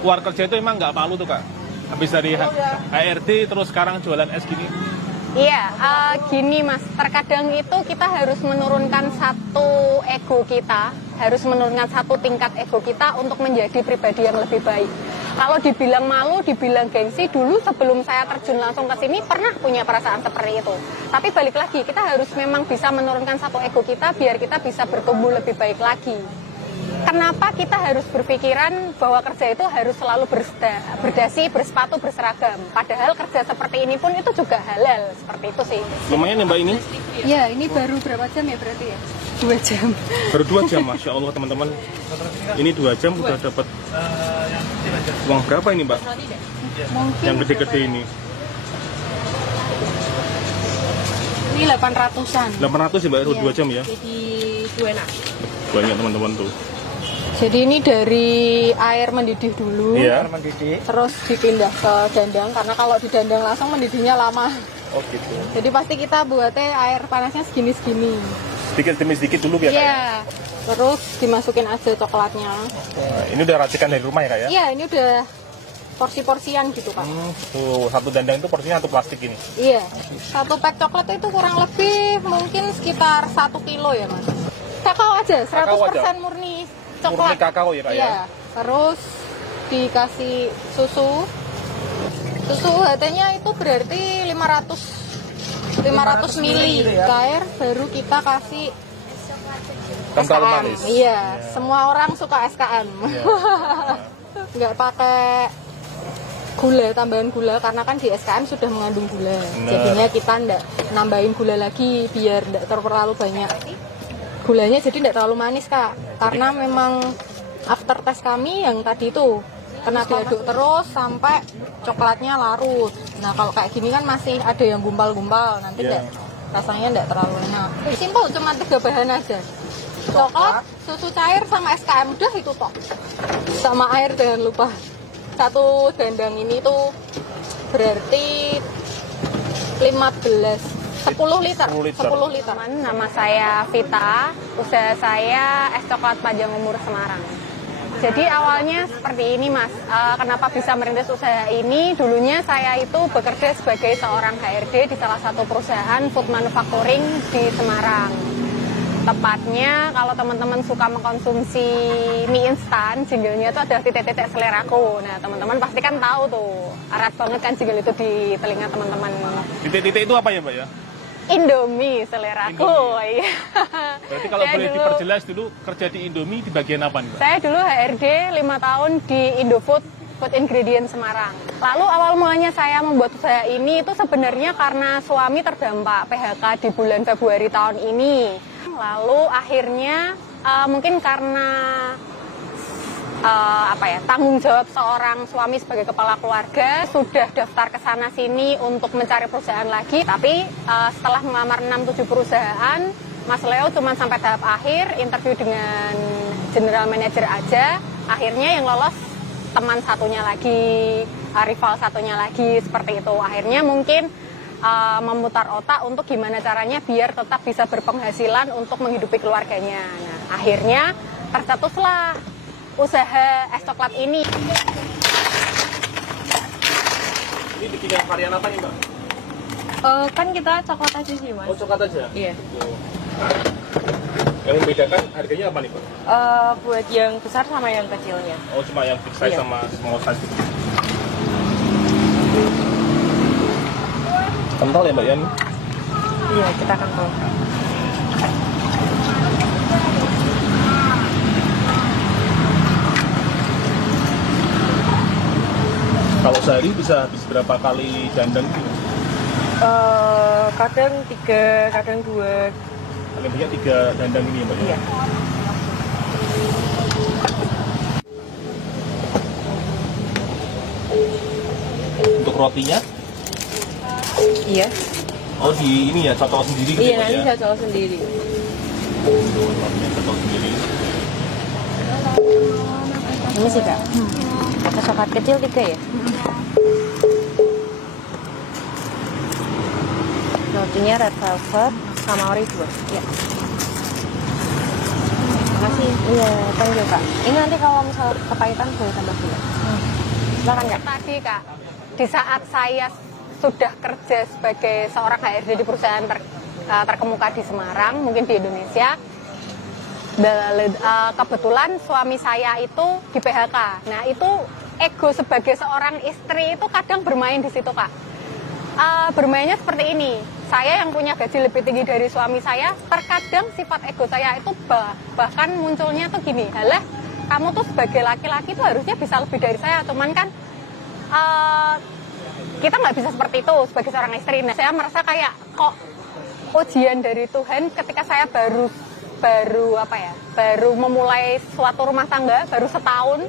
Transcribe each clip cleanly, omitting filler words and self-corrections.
keluar kerja itu emang nggak malu tuh Kak? Habis dari HRD terus sekarang jualan es gini. Iya, gini Mas, terkadang itu kita harus menurunkan satu ego kita, harus menurunkan satu tingkat ego kita untuk menjadi pribadi yang lebih baik. Kalau dibilang malu, dibilang gengsi, dulu sebelum saya terjun langsung ke sini pernah punya perasaan seperti itu. Tapi balik lagi, kita harus memang bisa menurunkan satu ego kita biar kita bisa bertumbuh lebih baik lagi. Kenapa kita harus berpikiran bahwa kerja itu harus selalu berdasi, bersepatu, berseragam. Padahal kerja seperti ini pun itu juga halal, seperti itu sih. Lumayan ya Mbak ini? Ya, ini baru berapa jam ya berarti ya? 2 jam. Baru 2 jam, Masya Allah teman-teman. Ini 2 jam udah dapat uang berapa ini Mbak? Mungkin Yang gede-gede ini. ini 800-an. 800 ya Mbak, 2 jam ya? Jadi 2 enak. Banyak teman-teman tuh. Jadi ini dari air mendidih dulu, Iya. terus dipindah ke dandang, karena kalau di dandang langsung mendidihnya lama. Oh gitu. Jadi pasti kita buatnya air panasnya segini-segini. Sedikit demi sedikit dulu ya Kak? Iya, terus dimasukin aja coklatnya. Nah, ini udah racikan dari rumah ya Kak ya? Iya, ini udah porsi-porsian gitu Pak. Tuh, satu dandang itu porsinya satu plastik ini. Iya, satu pack coklat itu kurang lebih mungkin sekitar 1 kilo ya Mas. Kakao aja, 100% Kakao aja? murni Murni coklat. kakao ya Kak ya? Iya, terus dikasih susu. Susu HT-nya itu berarti 500 mili air, baru kita kasih Kental SKM. manis. Iya, semua orang suka SKM. Iya. Nggak pakai gula, tambahan gula, karena kan di SKM sudah mengandung gula. Bener. Jadinya kita nggak nambahin gula lagi biar nggak terlalu banyak gulanya, jadi nggak terlalu manis Kak. Karena memang after test kami yang tadi itu kena diaduk terus sampai coklatnya larut. Nah kalau kayak gini kan masih ada yang gumpal-gumpal, nanti Iya. nggak rasanya nggak terlalu enak. Simpel, cuma 3 bahan aja. Coklat, susu cair, sama SKM, udah itu tok. Sama air jangan lupa. Satu dandang ini tuh berarti 10 liter. 10 liter. Nama saya Vita, usaha saya es coklat panjang umur Semarang. Jadi awalnya seperti ini Mas, kenapa bisa merintis usaha ini? Dulunya saya itu bekerja sebagai seorang HRD di salah satu perusahaan food manufacturing di Semarang. Tepatnya kalau teman-teman suka mengkonsumsi mie instan, jinglenya itu ada titik-titik seleraku. Nah teman-teman pasti kan tahu tuh, erat banget kan jingle itu di telinga teman-teman. Titik-titik itu apa ya Mbak ya? Indomie seleraku. Indomie. Iya. Berarti kalau Saya boleh dulu- diperjelas dulu kerja di Indomie di bagian apa nih Mbak? Saya dulu HRD 5 tahun di Indofood Food Ingredient Semarang. Lalu awal mulanya saya membuat usaha ini itu sebenarnya karena suami terdampak PHK di bulan Februari tahun ini. Lalu akhirnya mungkin karena tanggung jawab seorang suami sebagai kepala keluarga, sudah daftar ke sana sini untuk mencari perusahaan lagi. Tapi setelah melamar 6-7 perusahaan, Mas Leo cuma sampai tahap akhir, interview dengan general manager aja. Akhirnya yang lolos teman satunya lagi, rival satunya lagi, seperti itu. Akhirnya mungkin memutar otak untuk gimana caranya biar tetap bisa berpenghasilan untuk menghidupi keluarganya. Nah, akhirnya tercetuslah usaha es coklat ini. Ini bikin varian apa nih Mbak? Kan kita coklat aja sih Mas. Oh coklat aja? Iya. Yang membedakan harganya apa nih Mbak? Buat yang besar sama yang kecilnya. Oh cuma yang big size Iya. sama small size gitu. Kental ya Mbak ya? Iya, kita akan tahu. Kalau sehari bisa habis berapa kali dandang gitu? Kadang 3, kadang 2. Paling banyak 3 dandang ini ya Mbak ya? Iya. Untuk rotinya? Iya. Oh di ini ya, cocok sendiri gitu Iya, Mbak nanti ya? saya coba sendiri. Rotinya cocok sendiri. Ini sih Kak. Kata coklat kecil 3 ya? Rotinya red velvet sama ori 2. Iya. Makasih. Iya, thank you Kak. Ini nanti kalau misal kepahitan boleh tambah gula. Silakan Kak. Tadi Kak, di saat saya sudah kerja sebagai seorang HRD di perusahaan terkemuka di Semarang, mungkin di Indonesia, kebetulan suami saya itu di PHK. Nah itu ego sebagai seorang istri itu kadang bermain di situ Kak. Bermainnya seperti ini, saya yang punya gaji lebih tinggi dari suami saya, terkadang sifat ego saya itu bahkan munculnya tuh gini, halah kamu tuh sebagai laki-laki tuh harusnya bisa lebih dari saya, cuman kan kita nggak bisa seperti itu sebagai seorang istri. Nah saya merasa kayak kok ujian dari Tuhan ketika saya baru memulai suatu rumah tangga, baru setahun,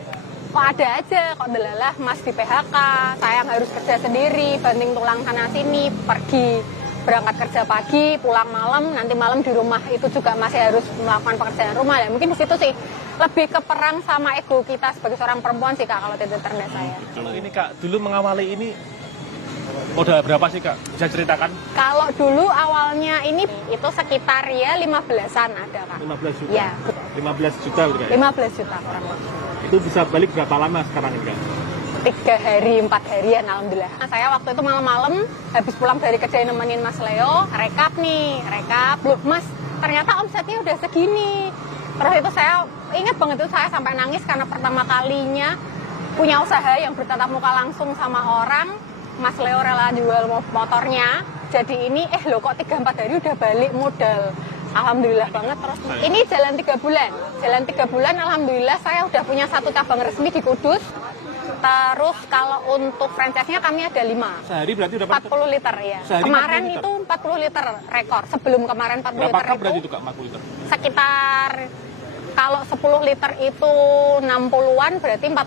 kok ada aja, kok delalah mas di PHK, saya yang harus kerja sendiri, banting tulang sana sini, pergi berangkat kerja pagi, pulang malam, nanti malam di rumah itu juga masih harus melakukan pekerjaan rumah. Ya mungkin di situ sih lebih ke perang sama ego kita sebagai seorang perempuan sih Kak, kalau titik terendah saya. Kalau ini Kak, dulu mengawali ini modal berapa sih Kak? Bisa ceritakan? Kalau dulu awalnya ini itu sekitar ya 15-an ada Kak. 15 juta? Ya. 15 juta gitu Kak? 15 juta kurang lebih. Itu bisa balik berapa lama sekarang ini Kak? 3 hari, 4 harian alhamdulillah. Nah, saya waktu itu malam-malam habis pulang dari kerja nemenin Mas Leo, rekap. Loh Mas, ternyata omsetnya udah segini. Terus itu saya ingat banget itu saya sampai nangis karena pertama kalinya punya usaha yang bertatap muka langsung sama orang. Mas Leo rela jual motornya. Jadi ini loh kok 3-4 hari udah balik modal. Alhamdulillah banget. Terus ini jalan 3 bulan. Jalan 3 bulan alhamdulillah saya udah punya 1 cabang resmi di Kudus. Terus kalau untuk franchise-nya kami ada 5. Sehari berarti udah 40 liter ya. Sehari Kemarin 40 liter. itu 40 liter rekor. Sebelum kemarin 40 berapa liter cup itu berarti itu Kak 40 liter? sekitar kalau 10 liter itu 60-an berarti 46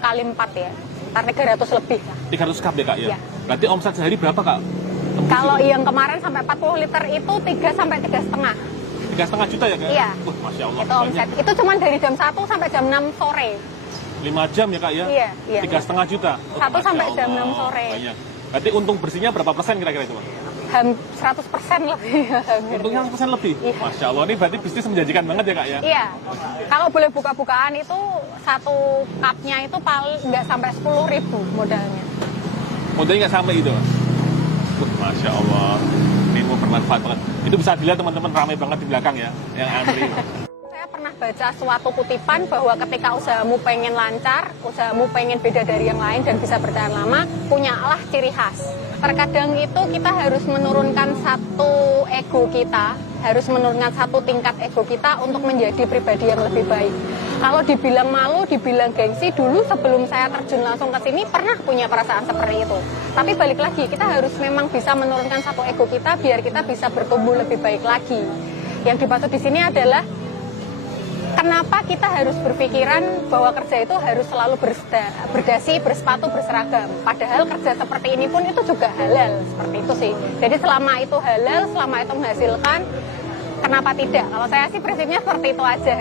kali 4 ya. Sekitar 300 lebih. 300 cup ya Kak ya? Iya. Berarti omset sehari berapa Kak? Kalau yang kemarin sampai 40 liter itu 3 sampai 3,5. 3,5 juta ya Kak? Iya. Masya Allah. Itu omset. Itu cuma dari jam 1 sampai jam 6 sore. 5 jam ya Kak ya? Iya, iya. 3,5 juta? 1 sampai jam 6 sore. Banyak. Berarti untung bersihnya berapa persen kira-kira itu Pak? 100% lebih. Untungnya 100% lebih? Iya. Masya Allah, ini berarti bisnis menjanjikan banget ya Kak ya? Iya. Kalau boleh buka-bukaan itu 1 cupnya itu paling nggak sampai 10.000 modalnya. Modalnya nggak sampai itu Pak? Masya Allah, ini mau bermanfaat banget. Itu bisa dilihat teman-teman ramai banget di belakang ya, yang antri. Saya pernah baca suatu kutipan bahwa ketika usahamu pengen lancar, usahamu pengen beda dari yang lain dan bisa bertahan lama, punyalah ciri khas. Terkadang itu kita harus menurunkan 1 ego kita, harus menurunkan 1 tingkat ego kita untuk menjadi pribadi yang lebih baik. Kalau dibilang malu, dibilang gengsi, dulu sebelum saya terjun langsung ke sini pernah punya perasaan seperti itu. Tapi balik lagi, kita harus memang bisa menurunkan 1 ego kita biar kita bisa bertumbuh lebih baik lagi. Yang dimaksud di sini adalah kenapa kita harus berpikiran bahwa kerja itu harus selalu berdasi, bersepatu, berseragam. Padahal kerja seperti ini pun itu juga halal, seperti itu sih. Jadi selama itu halal, selama itu menghasilkan, kenapa tidak? Kalau saya sih prinsipnya seperti itu aja.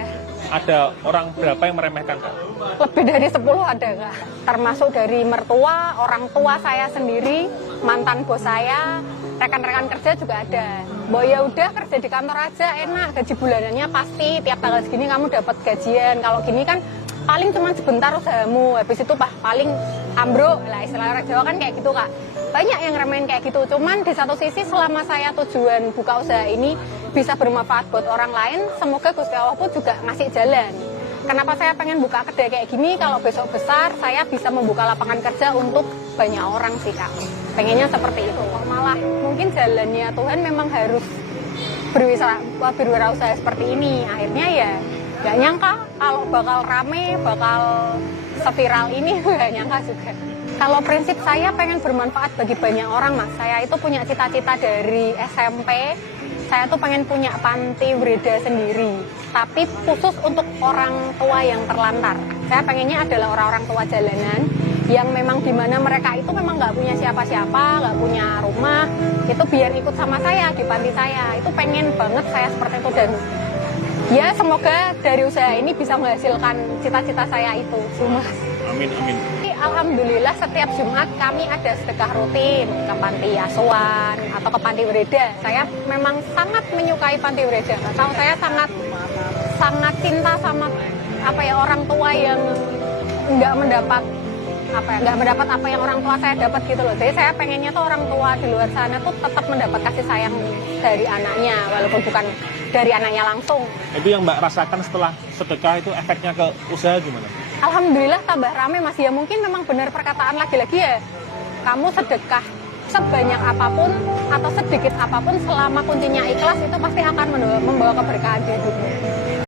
Ada orang berapa yang meremehkan Kak? Lebih dari 10 ada Kak. Termasuk dari mertua, orang tua saya sendiri, mantan bos saya, rekan-rekan kerja juga ada. Bahwa ya udah kerja di kantor aja enak, gaji bulanannya pasti tiap tanggal segini kamu dapat gajian. Kalau gini kan paling cuma sebentar usahamu, habis itu paling ambruk lah, istilah orang Jawa kan kayak gitu Kak. Banyak yang remehin kayak gitu, cuman di satu sisi selama saya tujuan buka usaha ini bisa bermanfaat buat orang lain, semoga Gusti Allah pun juga ngasih jalan. Kenapa saya pengen buka kedai kayak gini, kalau besok besar saya bisa membuka lapangan kerja untuk banyak orang sih Kak. Pengennya seperti itu. Malah mungkin jalannya Tuhan memang harus berwirausaha seperti ini. Akhirnya ya gak nyangka kalau bakal rame, bakal seviral ini, gak nyangka juga. Kalau prinsip saya pengen bermanfaat bagi banyak orang Mas. Saya itu punya cita-cita dari SMP. Saya tuh pengen punya panti Breda sendiri, tapi khusus untuk orang tua yang terlantar. Saya pengennya adalah orang-orang tua jalanan yang memang dimana mereka itu memang nggak punya siapa-siapa, nggak punya rumah, itu biar ikut sama saya di panti saya. Itu pengen banget saya seperti itu, dan ya semoga dari usaha ini bisa menghasilkan cita-cita saya itu. Cuma Amin, amin. alhamdulillah setiap Jumat kami ada sedekah rutin ke panti asuhan atau ke panti Breda. Saya memang sangat menyukai panti Breda. Tahu saya sangat cinta sama orang tua yang nggak mendapat nggak mendapat apa yang orang tua saya dapat gitu loh. Jadi saya pengennya tuh orang tua di luar sana tuh tetap mendapat kasih sayang dari anaknya, walaupun bukan dari anaknya langsung. Itu yang Mbak rasakan setelah sedekah itu efeknya ke usaha gimana? Alhamdulillah tambah rame Mas ya. Mungkin memang benar perkataan lagi-lagi ya, kamu sedekah sebanyak apapun atau sedikit apapun selama kuncinya ikhlas itu pasti akan membawa keberkahan di hidupmu.